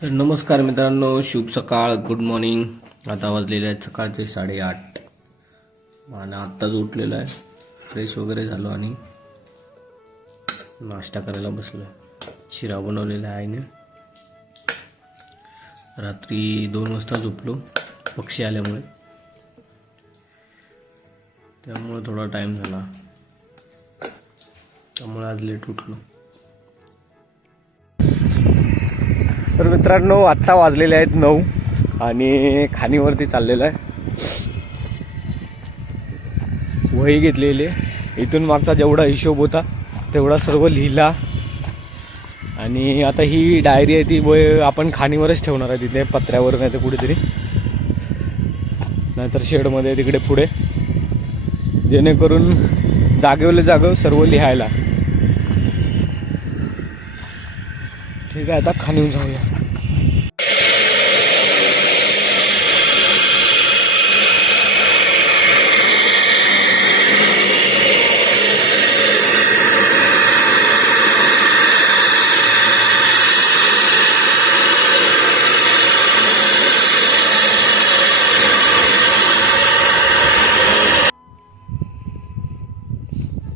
तर नमस्कार मित्रांनो, शुभ सकाळ, गुड मॉर्निंग। आता वाजलेले आहेत सकाळचे 8:30 आणि आत्ताच उठलेलो आहे, फ्रेश वगैरे झालो आणि नाश्ता करायला बसलो। शिरा बनवलेला आहे आईने। रात्री 2 वाजता झोपलो पक्षी आल्यामुळे, त्यामुळे थोडा टाइम झाला, त्यामुळे आज लेट उठलो। तर मित्रांनो, आत्ता वाजलेले आहेत 9 आणि खाणीवरती चाललेलं आहे। वही घेतलेली, इथून मागचा जेवढा हिशोब होता तेवढा सर्व लिहिला आणि आता ही डायरी आहे ती वही आपण खाणीवरच ठेवणार आहे, तिथे पत्र्यावर नाही तर कुठेतरी, नाहीतर शेडमध्ये तिकडे पुढे, जेणेकरून जागेवले जागेवर सर्व लिहायला। ठीक आहे, आता खाणीवर जाऊया।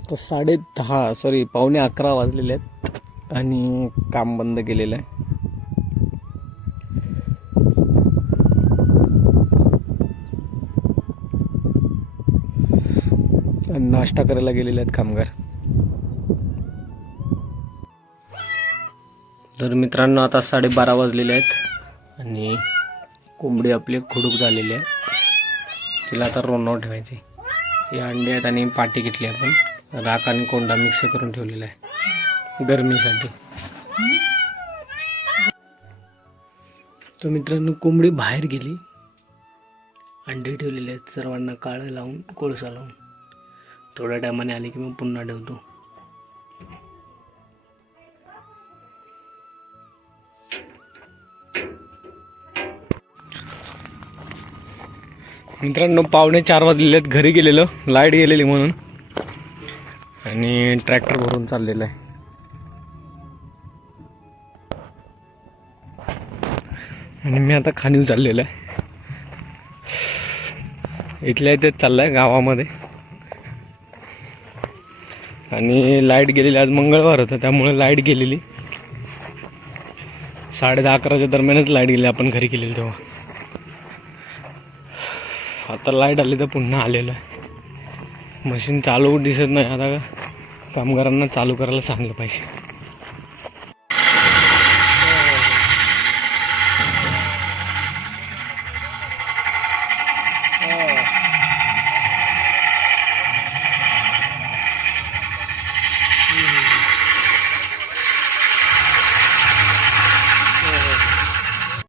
तर 11:30 वाजलेले आहेत आणि काम बंद केलेलं आहे। नाश्ता करायला गेलेले आहेत कामगार। तर मित्रांनो, आता 12:30 वाजलेले आहेत आणि कोंबडी आपली खुडूक झालेली आहे, तिला आता रोनावर ठेवायची। हे अंडे आहेत आणि पाटी घेतली आपण, राख आणि कोंडा मिक्स करून ठेवलेला आहे गरमीसाठी। तर मित्रांनो, कोंबडी बाहेर गेली, अंडे ठेवलेले आहेत सर्वांना काळं लावून, कोळसा लावून। थोड्या टायमाने आले की मग पुन्हा ठेवतो। मित्रांनो, 3:45 वाजलेले आहेत, घरी गेलेलो, लाईट गेलेली म्हणून, आणि ट्रॅक्टर भरून चाललेलं आहे। आणि मी आता खाणीवर चाललेलं आहे, इथल्या इथेच चाललाय गावामध्ये। आणि लाईट गेलेली, आज मंगळवार होता त्यामुळे लाईट गेलेली, 10:30-11च्या दरम्यानच लाईट गेली आपण घरी गेलेली तेव्हा। आता लाईट आली तर पुन्हा आलेलं आहे। मशीन चालू दिसत नाही, आता कामगारांना चालू करायला सांगितलं पाहिजे।